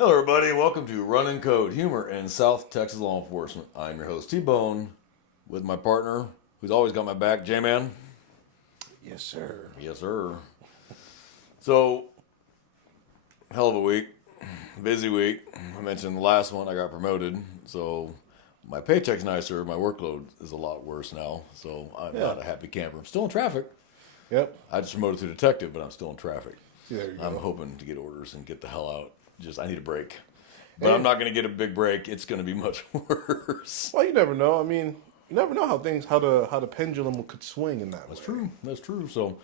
Hello, everybody. Welcome to Run and Code Humor in South Texas Law Enforcement. I'm your host, T-Bone, with my partner, who's always got my back, J-Man. Yes, sir. Yes, sir. So, hell of a week. Busy week. I mentioned the last one, I got promoted. So, my paycheck's nicer. My workload is a lot worse now. So, I'm not a happy camper. I'm still in traffic. Yep. I just promoted to detective, but I'm still in traffic. There you I'm go. hoping to get orders and get the hell out. I need a break. But I'm not going to get a big break. It's going to be much worse. Well, you never know. I mean, you never know how the pendulum could swing in that way. True. That's true. So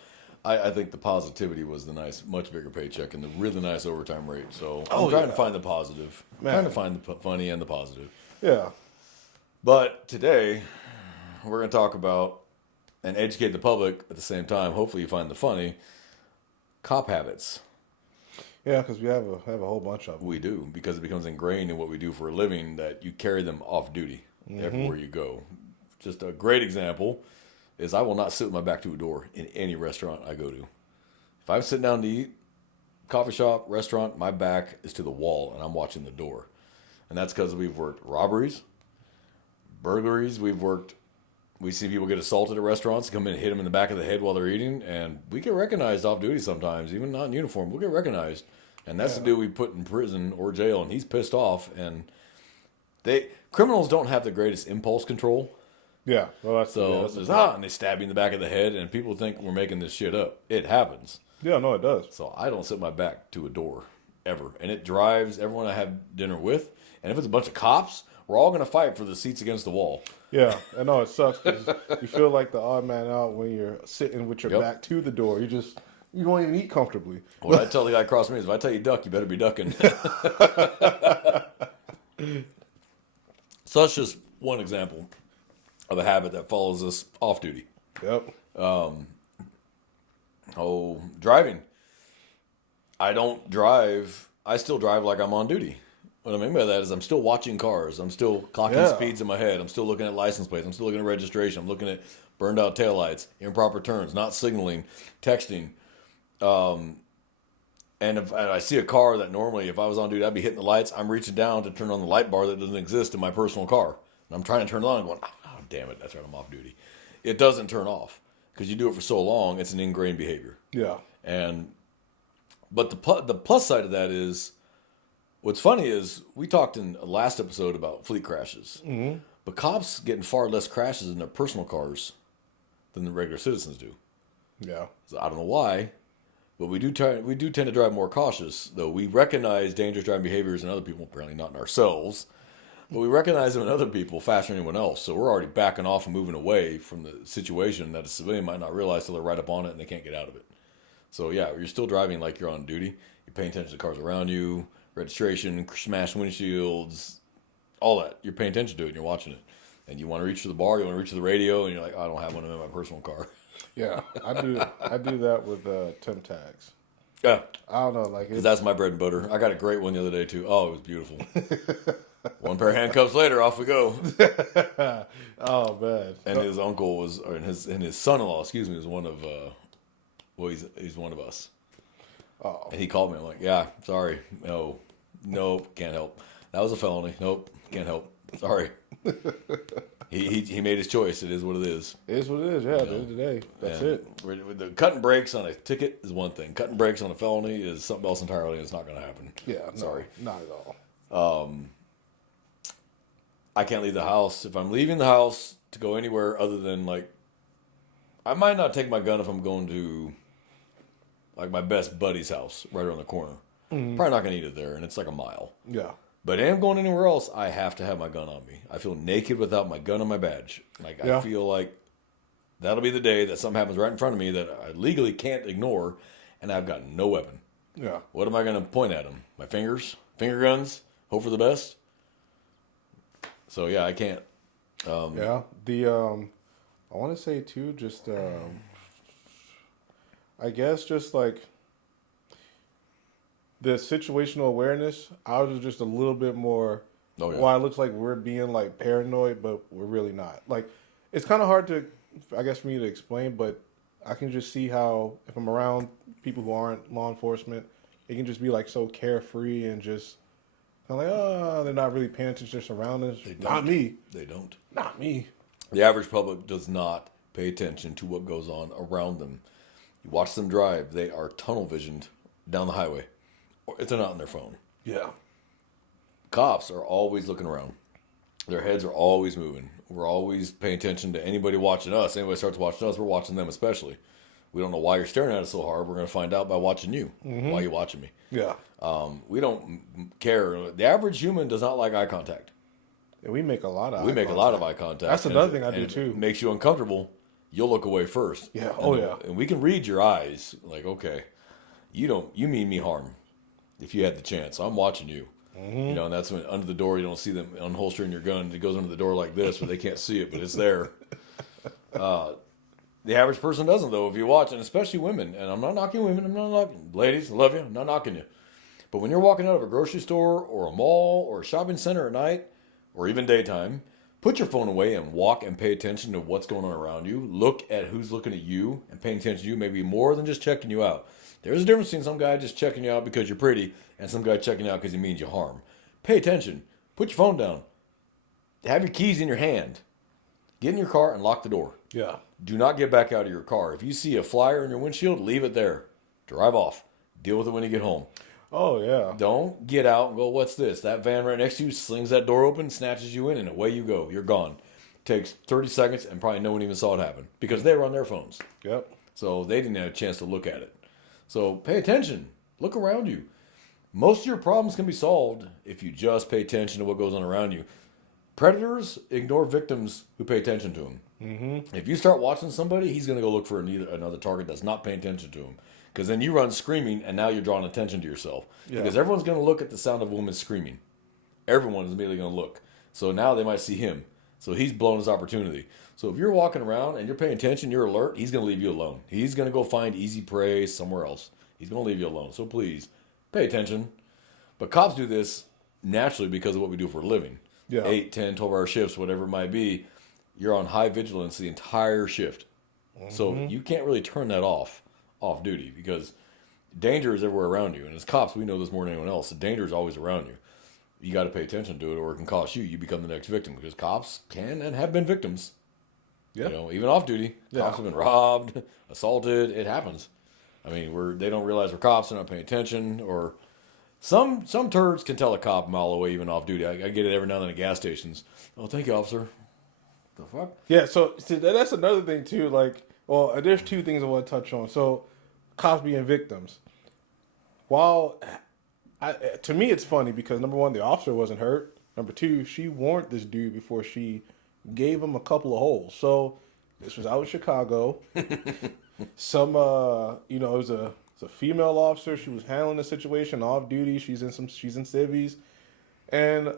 I think the positivity was the nice, much bigger paycheck and the really nice overtime rate. So I'm trying to find the positive. Man. Trying to find the funny and the positive. Yeah. But today, we're going to talk about and educate the public at the same time. Hopefully you find the funny. Cop habits. Yeah, because we have a whole bunch of them. We do, because it becomes ingrained in what we do for a living that you carry them off duty everywhere you go. Just a great example is I will not sit with my back to a door in any restaurant I go to. If I'm sitting down to eat, coffee shop, restaurant, my back is to the wall and I'm watching the door. And that's because we've worked robberies, burglaries, we see people get assaulted at restaurants, come in and hit them in the back of the head while they're eating, and we get recognized off duty sometimes, even not in uniform. We'll get recognized. And that's the dude we put in prison or jail, and he's pissed off. And criminals don't have the greatest impulse control. Yeah. Well, And they stab you in the back of the head, and people think we're making this shit up. It happens. Yeah, no, it does. So I don't sit my back to a door, ever. And it drives everyone I have dinner with. And if it's a bunch of cops, we're all going to fight for the seats against the wall. Yeah, I know it sucks because you feel like the odd man out when you're sitting with your back to the door. You don't even eat comfortably. What I tell the guy across from me is, if I tell you duck, you better be ducking. So that's just one example of a habit that follows us off duty. Yep. Driving. I don't drive. I still drive like I'm on duty. What I mean by that is I'm still watching cars. I'm still clocking speeds in my head. I'm still looking at license plates. I'm still looking at registration. I'm looking at burned out taillights, improper turns, not signaling, texting. And if I see a car that normally, if I was on duty, I'd be hitting the lights. I'm reaching down to turn on the light bar that doesn't exist in my personal car. And I'm trying to turn it on and going, oh, damn it, that's right, I'm off duty. It doesn't turn off because you do it for so long, it's an ingrained behavior. Yeah. But the plus side of that is, what's funny is we talked in the last episode about fleet crashes. Mm-hmm. But cops getting far less crashes in their personal cars than the regular citizens do. Yeah. So I don't know why. But we do tend to drive more cautious, though. We recognize dangerous driving behaviors in other people, apparently not in ourselves. But we recognize them in other people faster than anyone else. So we're already backing off and moving away from the situation that a civilian might not realize till they're right up on it and they can't get out of it. So yeah, you're still driving like you're on duty. You're paying attention to the cars around you, registration, smashed windshields, all that. You're paying attention to it and you're watching it. And you want to reach for the bar, you want to reach for the radio, and you're like, oh, I don't have one in my personal car. Yeah, I do that with temp tags. Yeah. I don't know, like Because that's my bread and butter. I got a great one the other day, too. Oh, it was beautiful. One pair of handcuffs later, off we go. Oh, man. And his uncle was, and his son-in-law, excuse me, was one of, he's one of us. Oh. And he called me. I'm like, yeah, sorry. No, nope, can't help. That was a felony. Nope, can't help. Sorry. He made his choice. It is what it is. It is what it is, yeah, at the end of the day. That's it. With the cutting brakes on a ticket is one thing. Cutting brakes on a felony is something else entirely, and it's not going to happen. Yeah, sorry. Not at all. I can't leave the house. If I'm leaving the house to go anywhere other than, like, I might not take my gun if I'm going to, like, my best buddy's house right around the corner. Mm-hmm. Probably not going to eat it there, and it's like a mile. Yeah. But if I'm going anywhere else, I have to have my gun on me. I feel naked without my gun on my badge. Like, I feel like that'll be the day that something happens right in front of me that I legally can't ignore, and I've got no weapon. Yeah. What am I going to point at them? My fingers? Finger guns? Hope for the best? So, yeah, I can't. Yeah. I want to say, too, just, I guess just like the situational awareness, ours is just a little bit more. Oh, yeah. Why it looks like we're being like paranoid, but we're really not. Like, it's kind of hard to, I guess, for me to explain, but I can just see how if I'm around people who aren't law enforcement, it can just be like so carefree and just I'm like, oh, they're not really paying attention to their surroundings. Not me. They don't. Not me. The average public does not pay attention to what goes on around them. You watch them drive, they are tunnel visioned down the highway. Or if they're not on their phone. Yeah. Cops are always looking around. Their heads are always moving. We're always paying attention to anybody watching us. Anybody starts watching us, we're watching them especially. We don't know why you're staring at us so hard. We're going to find out by watching you. Why you watching me. Yeah. We don't care. The average human does not like eye contact. And we make a lot of We make a lot of eye contact. That's another thing I do and too. It makes you uncomfortable. You'll look away first. Yeah. And And we can read your eyes. Like, okay, you mean me harm if you had the chance. I'm watching you. You know, and that's when under the door you don't see them unholstering your gun. It goes under the door like this, where they can't see it, but it's there. The average person doesn't, though, if you watch, and especially women. And I'm not knocking women. I'm not knocking ladies. I love you. I'm not knocking you. But when you're walking out of a grocery store or a mall or a shopping center at night or even daytime, put your phone away and walk and pay attention to what's going on around you. Look at who's looking at you and paying attention to you, maybe more than just checking you out. There's a difference between some guy just checking you out because you're pretty and some guy checking you out because he means you harm. Pay attention. Put your phone down. Have your keys in your hand. Get in your car and lock the door. Yeah. Do not get back out of your car. If you see a flyer in your windshield, leave it there. Drive off. Deal with it when you get home. Oh, yeah. Don't get out and go, what's this? That van right next to you slings that door open, snatches you in, and away you go. You're gone. Takes 30 seconds, and probably no one even saw it happen because they were on their phones. Yep. So they didn't have a chance to look at it. So pay attention. Look around you. Most of your problems can be solved if you just pay attention to what goes on around you. Predators ignore victims who pay attention to them. Mm-hmm. If you start watching somebody, he's going to go look for another target that's not paying attention to him. Because then you run screaming, and now you're drawing attention to yourself. Yeah. Because everyone's going to look at the sound of a woman screaming. Everyone is immediately going to look. So now they might see him. So he's blown his opportunity. So if you're walking around and you're paying attention, you're alert, he's going to leave you alone. He's going to go find easy prey somewhere else. He's going to leave you alone. So please, pay attention. But cops do this naturally because of what we do for a living. Yeah. 8, 10, 12-hour shifts, whatever it might be. You're on high vigilance the entire shift. Mm-hmm. So you can't really turn that off duty because danger is everywhere around you. And as cops, we know this more than anyone else. The danger is always around you. You got to pay attention to it or it can cost you. You become the next victim because cops can and have been victims. Yeah. You know, even off duty. Yeah. Cops have been robbed, assaulted. It happens. I mean, they don't realize we're cops. They're not paying attention. Or some turds can tell a cop a mile away even off duty. I get it every now and then at gas stations. Oh, thank you, officer. The fuck? Yeah, so see, that's another thing too. Like, well, there's two things I want to touch on. So, cops being victims. While, to me, it's funny because number one, the officer wasn't hurt. Number two, she warned this dude before she gave him a couple of holes. So, this was out in Chicago. It was a female officer. She was handling the situation off duty. She's in civvies, and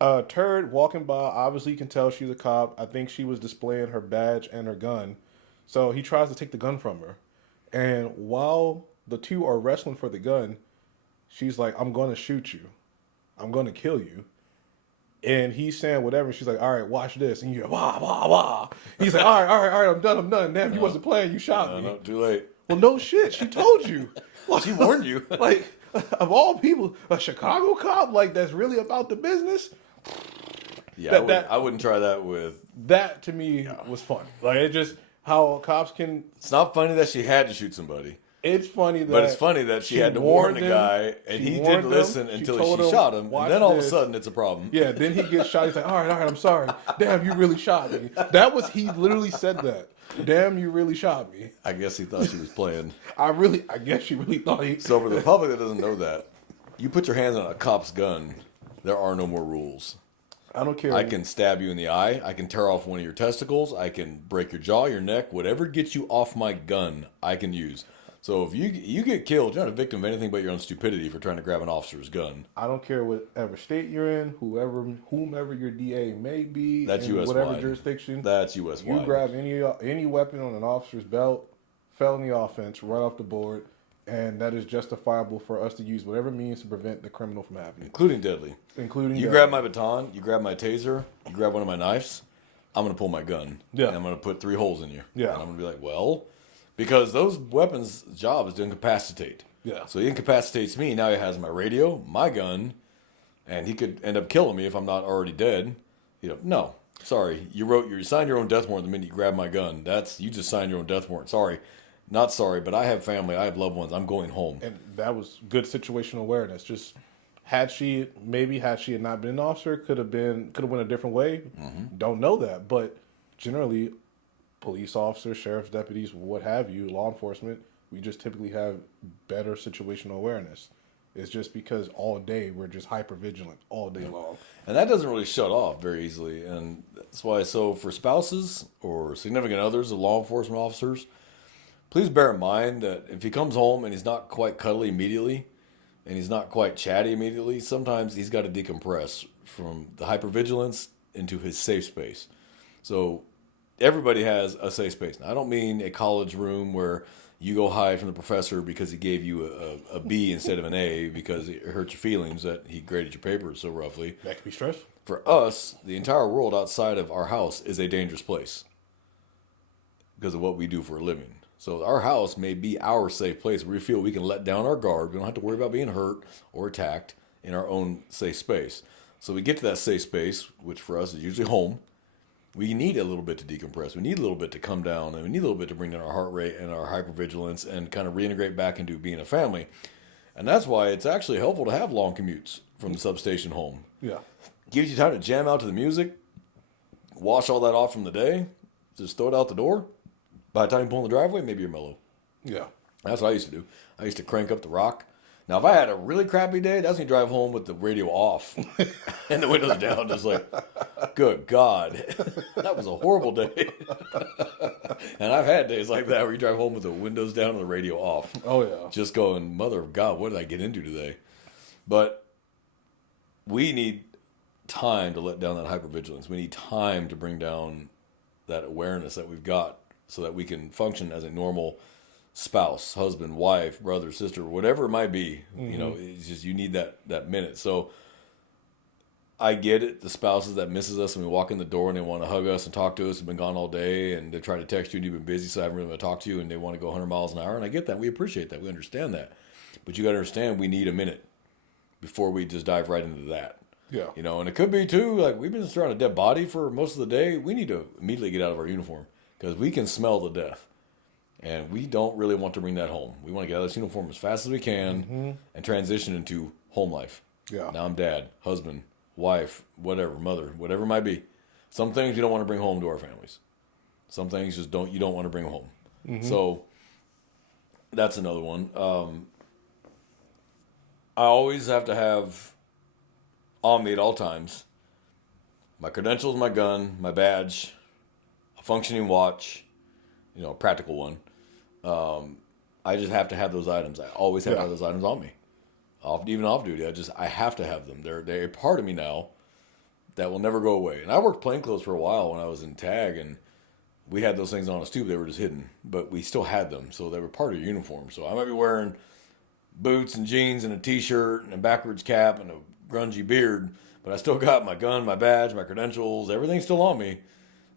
a turd walking by, obviously you can tell she's a cop. I think she was displaying her badge and her gun. So he tries to take the gun from her. And while the two are wrestling for the gun, she's like, I'm going to shoot you. I'm going to kill you. And he's saying whatever. She's like, all right, watch this. And you're wah, wah, wah. He's like, all right, I'm done. Damn, you wasn't playing. You shot me. No, too late. Well, no shit. She told you. She warned you. Like, of all people, a Chicago cop, like, that's really about the business. Yeah, I wouldn't try that with... That, to me, was fun. Like, it just, how cops can... It's not funny that she had to shoot somebody. It's funny that... But it's funny that she had to warn the guy, and he didn't listen until she shot him, and then all of a sudden, it's a problem. Yeah, then he gets shot. He's like, all right, I'm sorry. Damn, you really shot me. He literally said that. Damn, you really shot me. I guess he thought she was playing. I guess she really thought he... So for the public that doesn't know that, you put your hands on a cop's gun, there are no more rules. I don't care. I can stab you in the eye. I can tear off one of your testicles. I can break your jaw, your neck. Whatever gets you off my gun, I can use. So if you get killed, you're not a victim of anything but your own stupidity for trying to grab an officer's gun. I don't care whatever state you're in, whomever your DA may be, that's U.S. whatever wide. Jurisdiction. That's U.S. wide. You grab any weapon on an officer's belt, felony offense, right off the board, and that is justifiable for us to use whatever means to prevent the criminal from happening. Including deadly. You grab my baton, you grab my taser, you grab one of my knives, I'm going to pull my gun. Yeah. And I'm going to put 3 holes in you. Yeah. And I'm going to be like, well, because those weapons' job is to incapacitate. Yeah. So he incapacitates me, now he has my radio, my gun, and he could end up killing me if I'm not already dead. No, sorry, you signed your own death warrant the minute you grabbed my gun. You just signed your own death warrant. Sorry, not sorry, but I have family, I have loved ones. I'm going home. And that was good situational awareness. Just had she had not been an officer, could have went a different way. Don't know that, but generally, police officers, sheriff's deputies, what have you, law enforcement, we just typically have better situational awareness. It's just because all day we're just hyper vigilant all day long. And that doesn't really shut off very easily. And that's why, so for spouses or significant others of law enforcement officers, please bear in mind that if he comes home and he's not quite cuddly immediately and he's not quite chatty immediately, sometimes he's got to decompress from the hypervigilance into his safe space. So everybody has a safe space. Now, I don't mean a college room where you go hide from the professor because he gave you a B instead of an A because it hurt your feelings that he graded your papers so roughly. That could be stressful. For us, the entire world outside of our house is a dangerous place because of what we do for a living. So our house may be our safe place where we feel we can let down our guard. We don't have to worry about being hurt or attacked in our own safe space. So we get to that safe space, which for us is usually home. We need a little bit to decompress. We need a little bit to come down, and we need a little bit to bring down our heart rate and our hypervigilance and kind of reintegrate back into being a family. And that's why it's actually helpful to have long commutes from the substation home. Yeah. Gives you time to jam out to the music, wash all that off from the day, just throw it out the door. By the time you pull in the driveway, maybe you're mellow. Yeah. That's what I used to do. I used to crank up the rock. Now, if I had a really crappy day, that's when you drive home with the radio off and the windows down, just like, good God, that was a horrible day. And I've had days like that where you drive home with the windows down and the radio off. Oh, yeah. Just going, mother of God, what did I get into today? But we need time to let down that hypervigilance. We need time to bring down that awareness that we've got so that we can function as a normal spouse, husband, wife, brother, sister, whatever it might be. It's just you need that minute. So I get it, the spouses that misses us and we walk in the door and they want to hug us and talk to us, have been gone all day, and they try to text you and you've been busy, so I haven't really been able to talk to you, and they want to go 100 miles an hour, and I get that. We appreciate that. We understand that. But you got to understand we need a minute before we just dive right into that. Yeah. And it could be too, like we've been around a dead body for most of the day. We need to immediately get out of our uniform because we can smell the death. And we don't really want to bring that home. We want to get out of this uniform as fast as we can and transition into home life. Yeah. Now I'm dad, husband, wife, whatever, mother, whatever it might be. Some things you don't want to bring home to our families. Some things you don't want to bring home. So that's another one. I always have to have on me at all times my credentials, my gun, my badge, a functioning watch, a practical one. I just have to have those items. I always have to have those items on me, even off duty. I have to have them. They're a part of me now that will never go away. And I worked plainclothes for a while when I was in TAG, and we had those things on us too. They were just hidden, but we still had them, so they were part of your uniform. So I might be wearing boots and jeans and a t-shirt and a backwards cap and a grungy beard, but I still got my gun, my badge, my credentials, everything's still on me.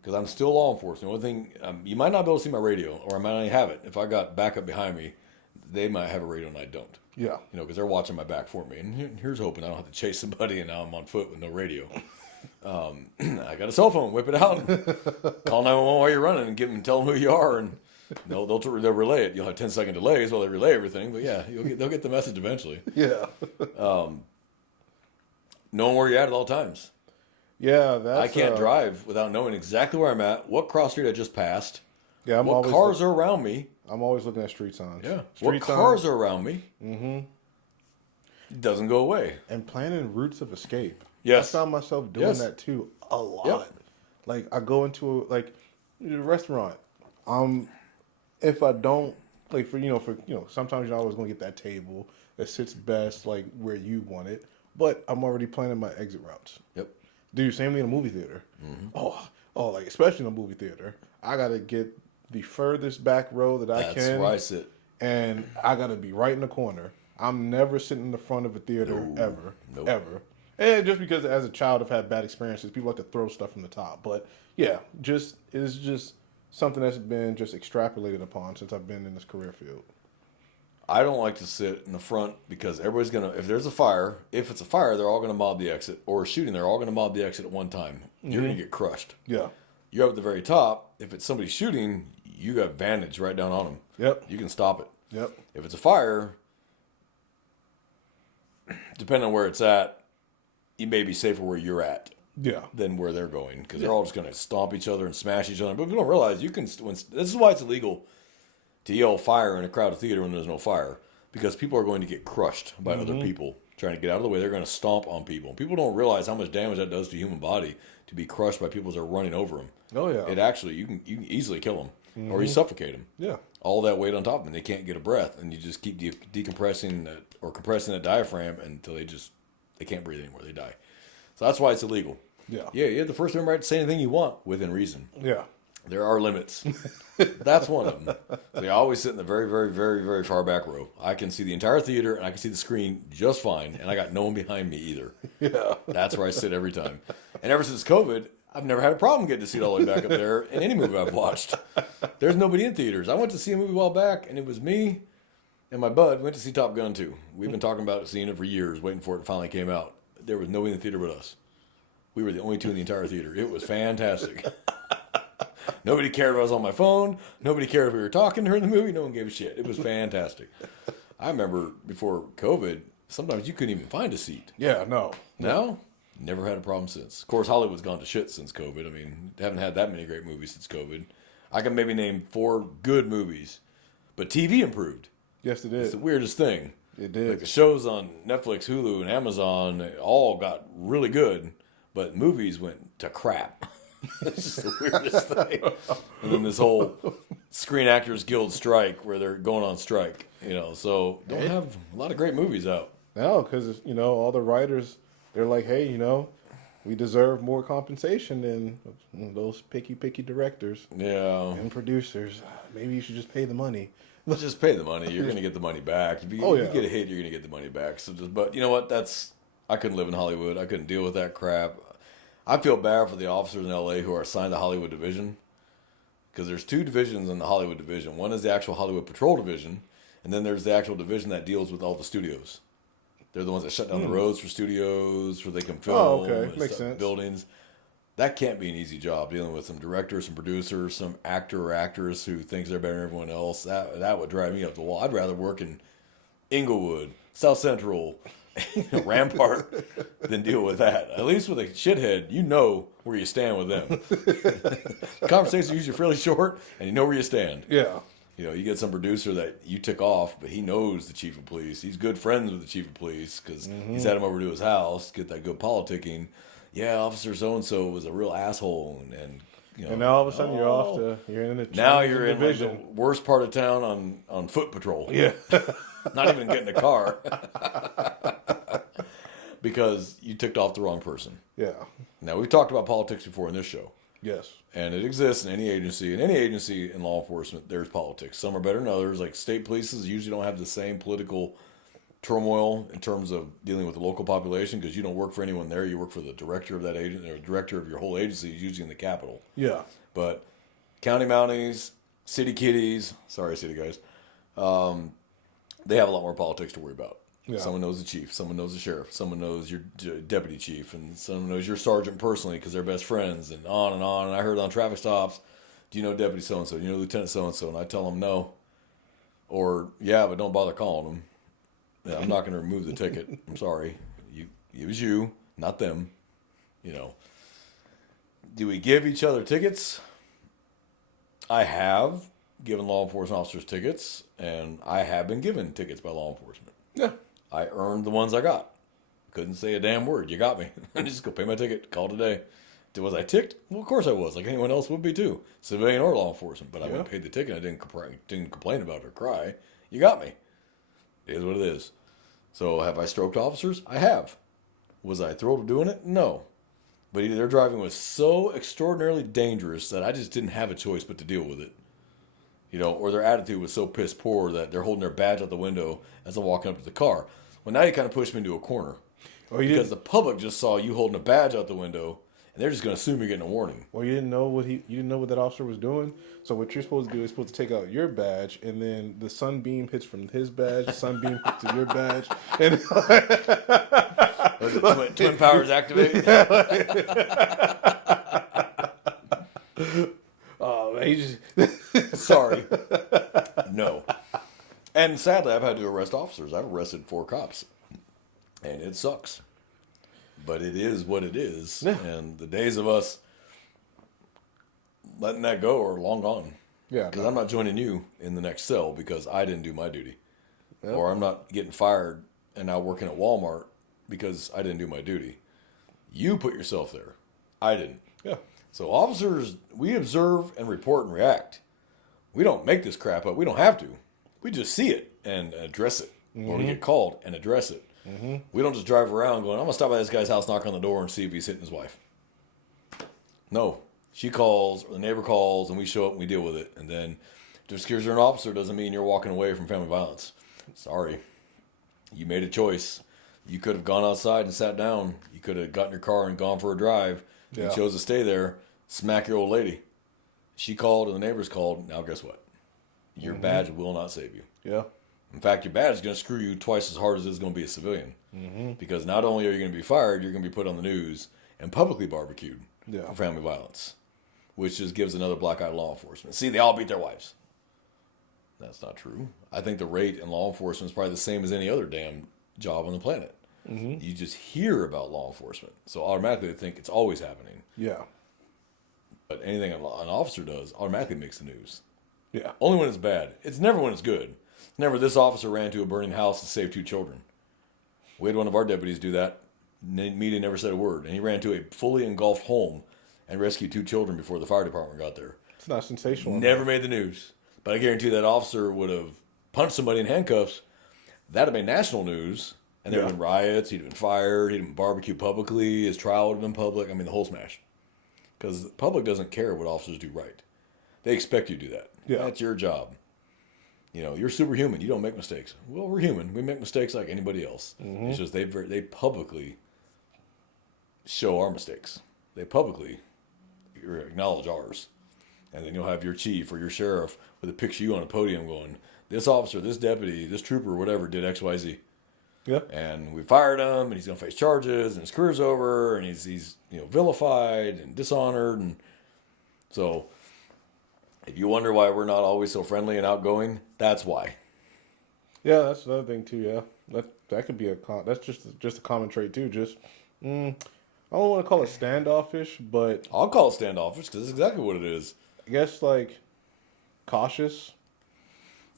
Because I'm still law enforcement. The only thing, you might not be able to see my radio, or I might not even have it. If I got backup behind me, they might have a radio and I don't. Yeah. Because they're watching my back for me. And here's hoping I don't have to chase somebody and now I'm on foot with no radio. I got a cell phone, whip it out, and call 911 while you're running and tell them who you are, and they'll relay it. You'll have 10-second delays while they relay everything, but yeah, they'll get the message eventually. Yeah. Knowing where you're at all times. Yeah, I can't drive without knowing exactly where I'm at, what cross street I just passed, Yeah, what cars are around me. I'm always looking at street signs. Yeah, Street what cars are around me. It doesn't go away. And planning routes of escape. Yes. I found myself doing that too a lot. Yep. Like I go into a restaurant. If I don't sometimes you're always gonna get that table that sits best like where you want it, but I'm already planning my exit routes. Yep. Do same thing in a movie theater. Like especially in a movie theater, I gotta get the furthest back row that I can. That's where I sit. And I gotta be right in the corner. I'm never sitting in the front of a theater ever. And just because as a child I've had bad experiences, people like to throw stuff from the top. But yeah, it's just something that's been just extrapolated upon since I've been in this career field. I don't like to sit in the front because everybody's gonna. If there's a fire, if it's a fire, they're all gonna mob the exit, or a shooting, they're all gonna mob the exit at one time. You're gonna get crushed. Yeah. You're up at the very top. If it's somebody shooting, you got vantage right down on them. Yep. You can stop it. Yep. If it's a fire, depending on where it's at, you may be safer where you're at Yeah. than where they're going because they're all just going to stomp each other and smash each other. But people don't realize you can. This is why it's illegal to yell fire in a crowded theater when there's no fire, because people are going to get crushed by other people trying to get out of the way. They're going to stomp on people. People don't realize how much damage that does to the human body to be crushed by people that are running over them. Oh yeah. It actually, you can easily kill them or you suffocate them. Yeah. All that weight on top of them, they can't get a breath, and you just keep decompressing or compressing that diaphragm until they can't breathe anymore. They die. So that's why it's illegal. Yeah. Yeah, you have the First Amendment right to say anything you want within reason. Yeah. There are limits. That's one of them. So I always sit in the very, very, very, very far back row. I can see the entire theater, and I can see the screen just fine, and I got no one behind me either. Yeah. That's where I sit every time. And ever since COVID, I've never had a problem getting to sit all the way back up there in any movie I've watched. There's nobody in theaters. I went to see a movie a while back, and it was me and my bud went to see Top Gun 2. We've been talking about seeing it for years, waiting for it, and finally came out. There was nobody in the theater but us. We were the only two in the entire theater. It was fantastic. Nobody cared if I was on my phone. Nobody cared if we were talking during the movie. No one gave a shit. It was fantastic. I remember before COVID, sometimes you couldn't even find a seat. Yeah. No. Now, never had a problem since. Of course, Hollywood's gone to shit since COVID. I mean, haven't had that many great movies since COVID. I can maybe name 4 good movies, but TV improved. Yes, it It's did. the weirdest thing. It did. Like the shows on Netflix, Hulu, and Amazon all got really good, but movies went to crap. It's just the weirdest thing. And then this whole Screen Actors Guild strike where they're going on strike, so don't have a lot of great movies out. No, because all the writers, they're like, hey, we deserve more compensation than those picky directors Yeah. and producers. Maybe you should just pay the money. Just pay the money. You're going to get the money back. If you get a hit, you're going to get the money back. But you know what? I couldn't live in Hollywood. I couldn't deal with that crap. I feel bad for the officers in LA who are assigned the Hollywood division, because there's 2 divisions in the Hollywood division. One is the actual Hollywood Patrol division, and then there's the actual division that deals with all the studios. They're the ones that shut down the roads for studios where they can film. Oh, okay. And Makes stuff, sense. buildings. That can't be an easy job, dealing with some directors, some producers, some actor or actress who thinks they're better than everyone else. That would drive me up the wall. I'd rather work in Inglewood, South Central, Rampart than deal with that. At least with a shithead, you know where you stand with them. The conversations are usually fairly short, and you know where you stand. Yeah. You get some producer that you took off, but he knows the chief of police. He's good friends with the chief of police because he's had him over to his house, get that good politicking. Yeah, Officer so-and-so was a real asshole. And now all of a sudden you're in the Now you're in like, division. the worst part of town on foot patrol. Yeah. Not even getting a car. Because you ticked off the wrong person. Yeah. Now, we've talked about politics before in this show. Yes. And it exists in any agency. In any agency in law enforcement, there's politics. Some are better than others. Like state polices usually don't have the same political turmoil in terms of dealing with the local population, because you don't work for anyone there. You work for the director of that agency, or director of your whole agency, is usually in the capital. Yeah. But county mounties, city kiddies, sorry, city guys, they have a lot more politics to worry about. Yeah. Someone knows the chief, someone knows the sheriff, someone knows your deputy chief, and someone knows your sergeant personally because they're best friends, and on and on. And I heard on traffic stops, do you know Deputy so-and-so? Do you know Lieutenant so-and-so? And I tell them no. Or, yeah, but don't bother calling them. Yeah, I'm not going to remove the ticket. I'm sorry. It was you, not them. Do we give each other tickets? I have given law enforcement officers tickets, and I have been given tickets by law enforcement. Yeah. I earned the ones I got. Couldn't say a damn word. You got me. I just go pay my ticket, call today. Was I ticked? Well, of course I was, like anyone else would be too, civilian or law enforcement. But I went and paid the ticket. I didn't complain about it or cry. You got me. It is what it is. So have I stroked officers? I have. Was I thrilled with doing it? No. But either their driving was so extraordinarily dangerous that I just didn't have a choice but to deal with it. Or their attitude was so piss poor that they're holding their badge out the window as I'm walking up to the car. Well, now you kind of pushed me into a corner. Oh, because the public just saw you holding a badge out the window, and they're just going to assume you're getting a warning. Well, you didn't know what that officer was doing. So what you're supposed to do is supposed to take out your badge, and then the sunbeam hits from his badge, the sunbeam hits to your badge, and Was it twin powers activate? oh man, he just Sorry. No. And sadly, I've had to arrest officers. I've arrested 4 cops. And it sucks. But it is what it is. Yeah. And the days of us letting that go are long gone. Yeah. Because I'm not joining you in the next cell because I didn't do my duty. Yep. Or I'm not getting fired and now working at Walmart because I didn't do my duty. You put yourself there. I didn't. Yeah. So officers, we observe and report and react. We don't make this crap up. We don't have to. We just see it and address it. Or we get called and address it. We don't just drive around going, I'm going to stop by this guy's house, knock on the door, and see if he's hitting his wife. No. She calls, or the neighbor calls, and we show up and we deal with it. And then just because you're an officer doesn't mean you're walking away from family violence. Sorry. You made a choice. You could have gone outside and sat down. You could have gotten your car and gone for a drive. Yeah. You chose to stay there, smack your old lady. She called and the neighbors called. Now guess what? Your badge will not save you. Yeah. In fact, your badge is going to screw you twice as hard as it's going to be a civilian. Because not only are you going to be fired, you're going to be put on the news and publicly barbecued for family violence, which just gives another black eye to law enforcement. See, they all beat their wives. That's not true. I think the rate in law enforcement is probably the same as any other damn job on the planet. You just hear about law enforcement, so automatically they think it's always happening. Yeah. But anything an officer does automatically makes the news. Yeah. Only when it's bad. It's never when it's good. Never this officer ran to a burning house and saved 2 children. We had one of our deputies do that. Media never said a word. And he ran to a fully engulfed home and rescued 2 children before the fire department got there. It's not sensational. Never made the news. But I guarantee that officer would have punched somebody in handcuffs. That would have made national news. And there would have been riots. He'd have been fired. He'd have been barbecued publicly. His trial would have been public. I mean, the whole smash. Because the public doesn't care what officers do right. They expect you to do that. Yeah. That's your job. You know, you're superhuman. You don't make mistakes. Well, we're human. We make mistakes like anybody else. It's just they publicly show our mistakes. They publicly acknowledge ours. And then you'll have your chief or your sheriff with a picture of you on a podium going, this officer, this deputy, this trooper, whatever, did X, Y, Z. Yeah. And we fired him, and he's going to face charges, and his career's over, and he's vilified and dishonored. And so if you wonder why we're not always so friendly and outgoing, that's why. Yeah, that's another thing too. Yeah, that could be that's just a common trait too. Just I don't want to call it standoffish, but I'll call it standoffish because it's exactly what it is. I guess like cautious.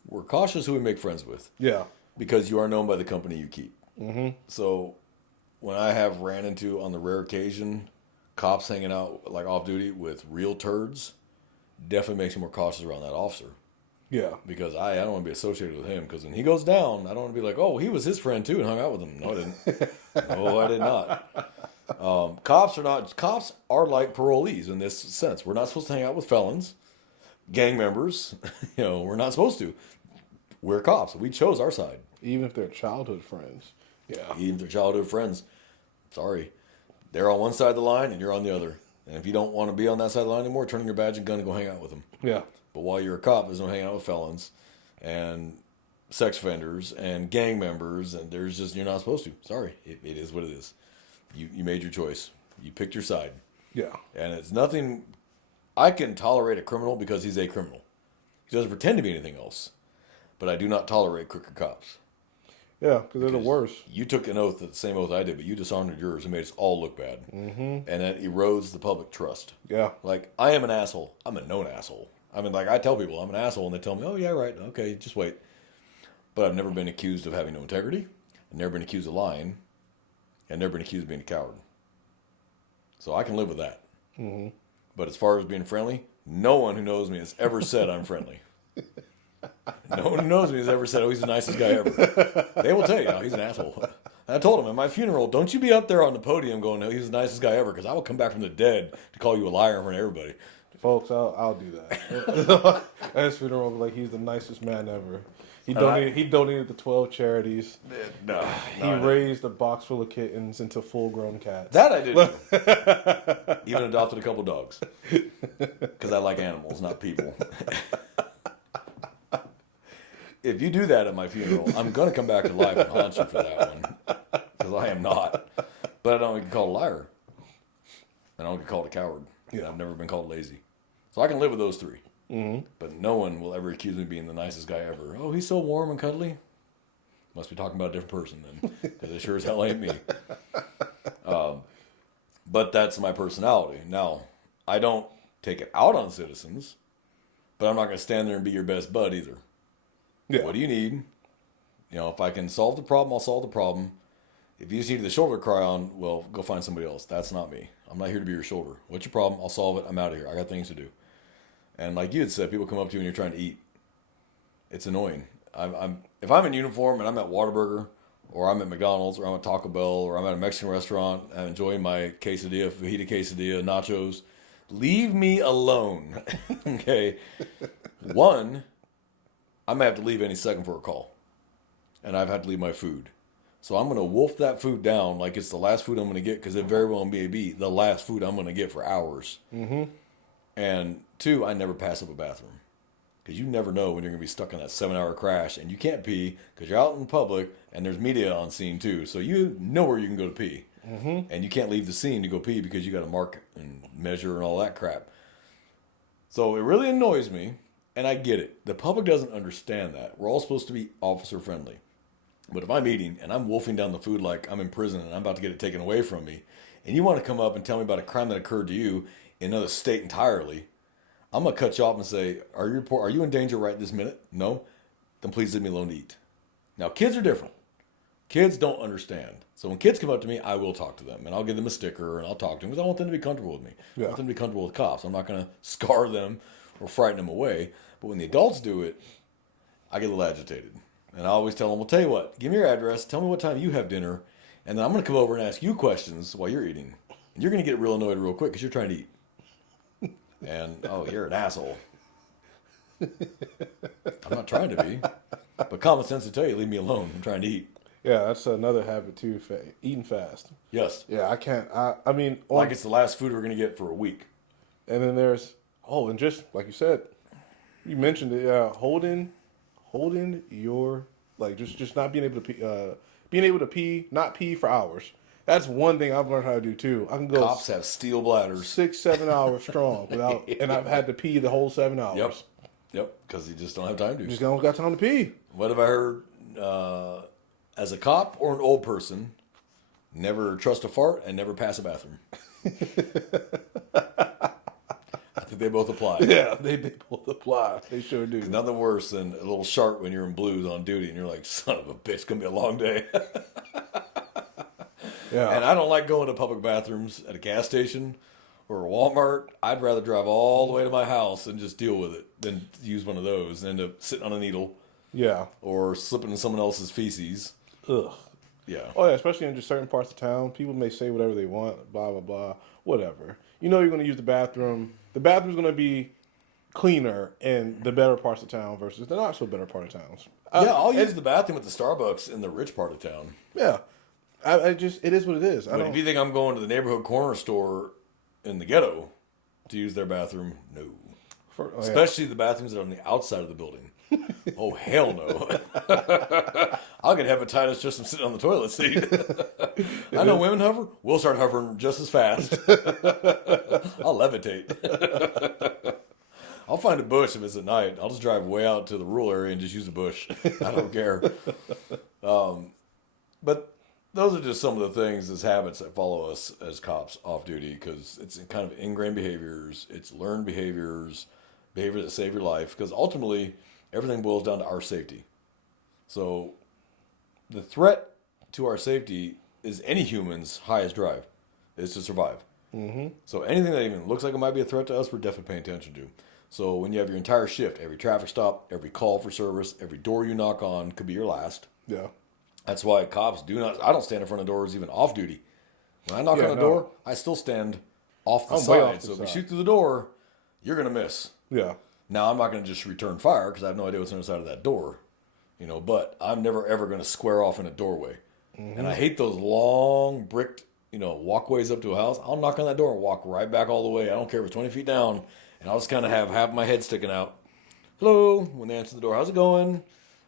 We're cautious who we make friends with Yeah. because you are known by the company you keep. So when I have ran into, on the rare occasion, cops hanging out like off duty with real turds, definitely makes me more cautious around that officer. Yeah. Because I don't want to be associated with him. Because when he goes down, I don't want to be like, oh, he was his friend too and hung out with him. No, I didn't. No, I did not. Cops are like parolees in this sense. We're not supposed to hang out with felons, gang members. We're not supposed to. We're cops. We chose our side. Even if they're childhood friends. Yeah. Even if they're childhood friends. Sorry. They're on one side of the line and you're on the other. And if you don't want to be on that side of the line anymore, turn in your badge and gun and go hang out with them. Yeah. But while you're a cop, there's no hanging out with felons and sex offenders and gang members, and you're not supposed to. Sorry. It is what it is. You made your choice. You picked your side. Yeah. And it's nothing. I can tolerate a criminal because he's a criminal. He doesn't pretend to be anything else. But I do not tolerate crooked cops. Yeah, because they're the worst. You took an oath, the same oath I did, but you dishonored yours and made us all look bad. And that erodes the public trust. Yeah. Like, I am an asshole. I'm a known asshole. I mean, like, I tell people I'm an asshole, and they tell me, oh, yeah, right, okay, just wait. But I've never been accused of having no integrity. I've never been accused of lying. I've never been accused of being a coward. So I can live with that. But as far as being friendly, no one who knows me has ever said I'm friendly. No one who knows me has ever said, oh, he's the nicest guy ever. They will tell you, oh, he's an asshole. And I told him at my funeral, don't you be up there on the podium going, no, he's the nicest guy ever, because I will come back from the dead to call you a liar in front of everybody. Folks, I'll do that. At his funeral, like, he's the nicest man ever. He donated. He donated to 12 charities. No, He raised a box full of kittens into full-grown cats. that I did. Even adopted a couple dogs because I like animals, not people. If you do that at my funeral, I'm gonna come back to life and haunt you for that one because I am not. But I don't get called a liar. I don't get called a coward. Yeah. I've never been called lazy, so I can live with those three. Mm-hmm. But no one will ever accuse me of being the nicest guy ever. Oh, he's so warm and cuddly. Must be talking about a different person then, because it sure as hell ain't me. But that's my personality. Now, I don't take it out on citizens, but I'm not going to stand there and be your best bud either. Yeah. What do you need? You know, if I can solve the problem, I'll solve the problem. If you just need the shoulder to cry on, well, go find somebody else. That's not me. I'm not here to be your shoulder. What's your problem? I'll solve it. I'm out of here. I got things to do. And like you had said, people come up to you when you're trying to eat. It's annoying. If I'm in uniform and I'm at Whataburger, or I'm at McDonald's, or I'm at Taco Bell, or I'm at a Mexican restaurant, I'm enjoying my quesadilla, fajita quesadilla, nachos, leave me alone. Okay? One, I may have to leave any second for a call. And I've had to leave my food. So I'm going to wolf that food down like it's the last food I'm going to get, because it very well may be the last food I'm going to get for hours. Mm-hmm. And two, I never pass up a bathroom. Because you never know when you're going to be stuck in that 7-hour crash, and you can't pee because you're out in public and there's media on scene too. So you know where you can go to pee. Mm-hmm. And you can't leave the scene to go pee because you got to mark and measure and all that crap. So it really annoys me, and I get it. The public doesn't understand that. We're all supposed to be officer friendly. But if I'm eating and I'm wolfing down the food like I'm in prison and I'm about to get it taken away from me, and you want to come up and tell me about a crime that occurred to you in another state entirely, I'm going to cut you off and say, are you in danger right this minute? No? Then please leave me alone to eat. Now, kids are different. Kids don't understand. So when kids come up to me, I will talk to them. And I'll give them a sticker and I'll talk to them because I want them to be comfortable with me. Yeah. I want them to be comfortable with cops. I'm not going to scar them or frighten them away. But when the adults do it, I get a little agitated. And I always tell them, well, tell you what, give me your address, tell me what time you have dinner, and then I'm going to come over and ask you questions while you're eating. And you're going to get real annoyed real quick because you're trying to eat. And, oh, you're an asshole. I'm not trying to be. But common sense will tell you, leave me alone. I'm trying to eat. Yeah, that's another habit too, eating fast. Yes. Yeah, I can't. I mean... Like it's the last food we're going to get for a week. And then there's... Oh, and just, like you said, you mentioned it, holding your... Like, just not being able to pee... being able to pee, not pee for hours. That's one thing I've learned how to do too. I can go. Cops have steel bladders, 6-7 hours strong without, and I've had to pee the whole 7 hours. Yep. Because you just don't have time to. You just don't got time to pee. What have I heard? As a cop or an old person, never trust a fart and never pass a bathroom. I think they both apply. Yeah, they both apply. They sure do. Nothing worse than a little shark when you're in blues on duty and you're like, son of a bitch, it's gonna be a long day. Yeah. And I don't like going to public bathrooms at a gas station or a Walmart. I'd rather drive all the way to my house and just deal with it than use one of those and end up sitting on a needle. Yeah. Or slipping in someone else's feces. Ugh. Yeah. Oh, yeah, especially in just certain parts of town. People may say whatever they want, blah, blah, blah, whatever. You know you're going to use the bathroom. The bathroom's going to be cleaner in the better parts of town versus the not so better part of towns. Yeah, I'll use the bathroom at the Starbucks in the rich part of town. Yeah. It is what it is. But if you think I'm going to the neighborhood corner store in the ghetto to use their bathroom, no. Especially the bathrooms that are on the outside of the building. Oh, hell no. I'll get hepatitis just from sitting on the toilet seat. I know women hover. We'll start hovering just as fast. I'll levitate. I'll find a bush if it's at night. I'll just drive way out to the rural area and just use a bush. I don't care. But those are just some of the things as habits that follow us as cops off duty because it's kind of ingrained behaviors. It's learned behaviors that save your life because ultimately everything boils down to our safety. So the threat to our safety is any human's highest drive is to survive. Mm-hmm. So anything that even looks like it might be a threat to us, we're definitely paying attention to. So when you have your entire shift, every traffic stop, every call for service, every door you knock on could be your last. Yeah. That's why cops I don't stand in front of doors even off duty. When I knock on a door, I still stand off the side. So if you shoot through the door, you're going to miss. Yeah. Now, I'm not going to just return fire because I have no idea what's on the side of that door. but I'm never ever going to square off in a doorway. And I hate those long bricked, walkways up to a house. I'll knock on that door and walk right back all the way. I don't care if it's 20 feet down. And I'll just kind of have half my head sticking out. Hello, when they answer the door, how's it going?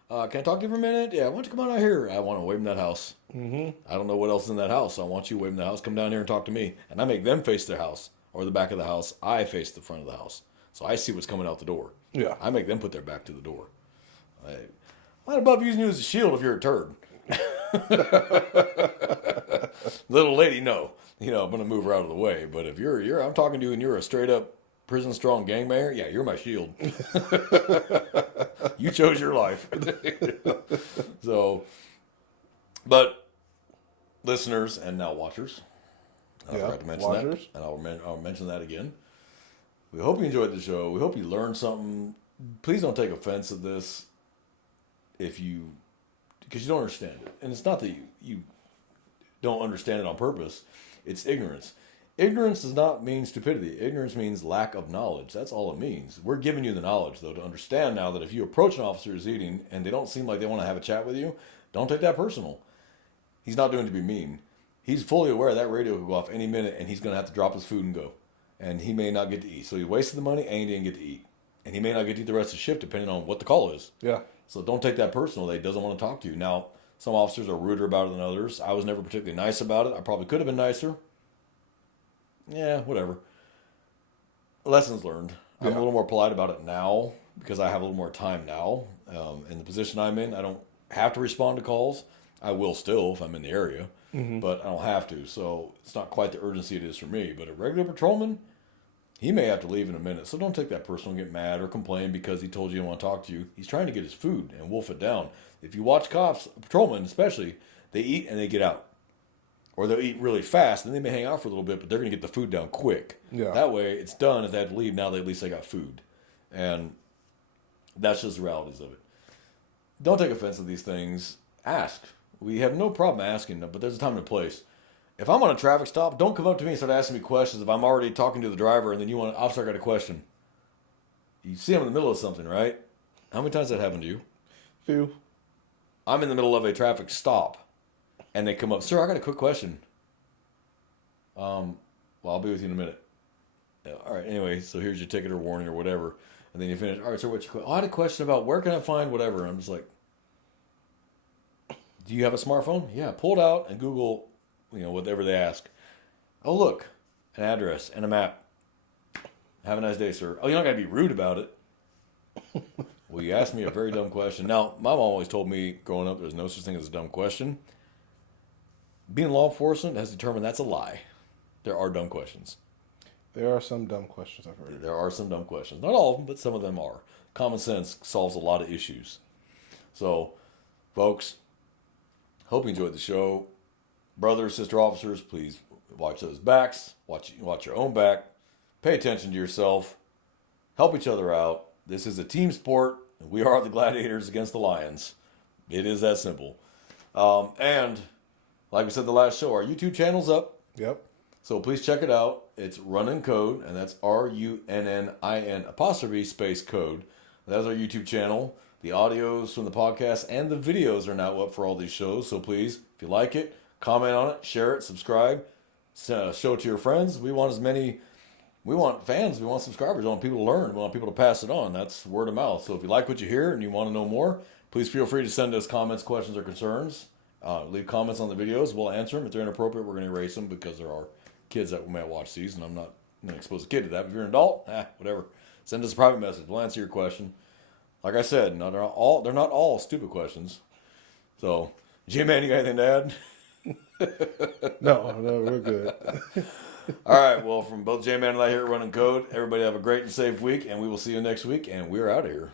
Can I talk to you for a minute? Yeah, why don't you come on out here? I want to wave in that house. I don't know what else is in that house. I want you waving the house. Come down here and talk to me. And I make them face their house or the back of the house. I face the front of the house. So I see what's coming out the door. Yeah. I make them put their back to the door. Not above using you as a shield if you're a turd. Little lady, no. I'm going to move her out of the way. But if I'm talking to you and you're a straight up prison strong gangbanger, yeah, you're my shield. You chose your life. So, but listeners and now watchers, I forgot to mention that, and I'll mention that again. We hope you enjoyed the show. We hope you learned something. Please don't take offense at this because you don't understand it. And it's not that you don't understand it on purpose. It's ignorance. Ignorance does not mean stupidity. Ignorance means lack of knowledge. That's all it means. We're giving you the knowledge, though, to understand now that if you approach an officer who's eating and they don't seem like they want to have a chat with you, don't take that personal. He's not doing it to be mean. He's fully aware that radio could go off any minute and he's going to have to drop his food and go. And he may not get to eat. So he wasted the money and he didn't get to eat. And he may not get to eat the rest of the shift depending on what the call is. Yeah. So don't take that personal that he doesn't want to talk to you. Now, some officers are ruder about it than others. I was never particularly nice about it. I probably could have been nicer. Yeah, whatever. Lessons learned. I'm a little more polite about it now because I have a little more time now. In the position I'm in, I don't have to respond to calls. I will still if I'm in the area, but I don't have to. So it's not quite the urgency it is for me. But a regular patrolman, he may have to leave in a minute. So don't take that personal and get mad or complain because he told you he didn't want to talk to you. He's trying to get his food and wolf it down. If you watch cops, patrolmen especially, they eat and they get out. Or they'll eat really fast, and they may hang out for a little bit, but they're going to get the food down quick. Yeah. That way, it's done. If they have to leave, now at least they got food. And that's just the realities of it. Don't take offense to these things. Ask. We have no problem asking them, but there's a time and a place. If I'm on a traffic stop, don't come up to me and start asking me questions if I'm already talking to the driver and then you want, officer, I got a question. You see I'm in the middle of something, right? How many times has that happened to you? Few. I'm in the middle of a traffic stop. And they come up, sir, I got a quick question. Well, I'll be with you in a minute. Yeah, all right, anyway, so here's your ticket or warning or whatever. And then you finish, all right, sir, what's your question? I had a question about where can I find whatever. And I'm just like, do you have a smartphone? Yeah, pull it out and Google, whatever they ask. Oh, look, an address and a map. Have a nice day, sir. Oh, you're not going to be rude about it. Well, you asked me a very dumb question. Now, my mom always told me growing up there's no such thing as a dumb question. Being law enforcement has determined that's a lie. There are dumb questions. There are some dumb questions I've heard. There are some dumb questions. Not all of them, but some of them are. Common sense solves a lot of issues. So, folks, hope you enjoyed the show. Brothers, sister officers, please watch those backs. Watch your own back. Pay attention to yourself. Help each other out. This is a team sport. We are the gladiators against the lions. It is that simple. And like we said the last show, our YouTube channel's up. Yep. So please check it out. It's Runnin' Code, and that's RUNNIN' space code. That's our YouTube channel. The audios from the podcast and the videos are now up for all these shows. So please, if you like it, comment on it, share it, subscribe, show it to your friends. We want fans, we want subscribers, we want people to learn, we want people to pass it on. That's word of mouth. So if you like what you hear and you want to know more, please feel free to send us comments, questions, or concerns. Leave comments on the videos. We'll answer them. If they're inappropriate, we're going to erase them because there are kids that may watch these, and I'm not going to expose a kid to that. But if you're an adult, whatever. Send us a private message. We'll answer your question. Like I said, they're not all stupid questions. So, J-Man, you got anything to add? No, we're good. All right, well, from both J-Man and I here at Runnin' Code, everybody have a great and safe week, and we will see you next week, and we're out of here.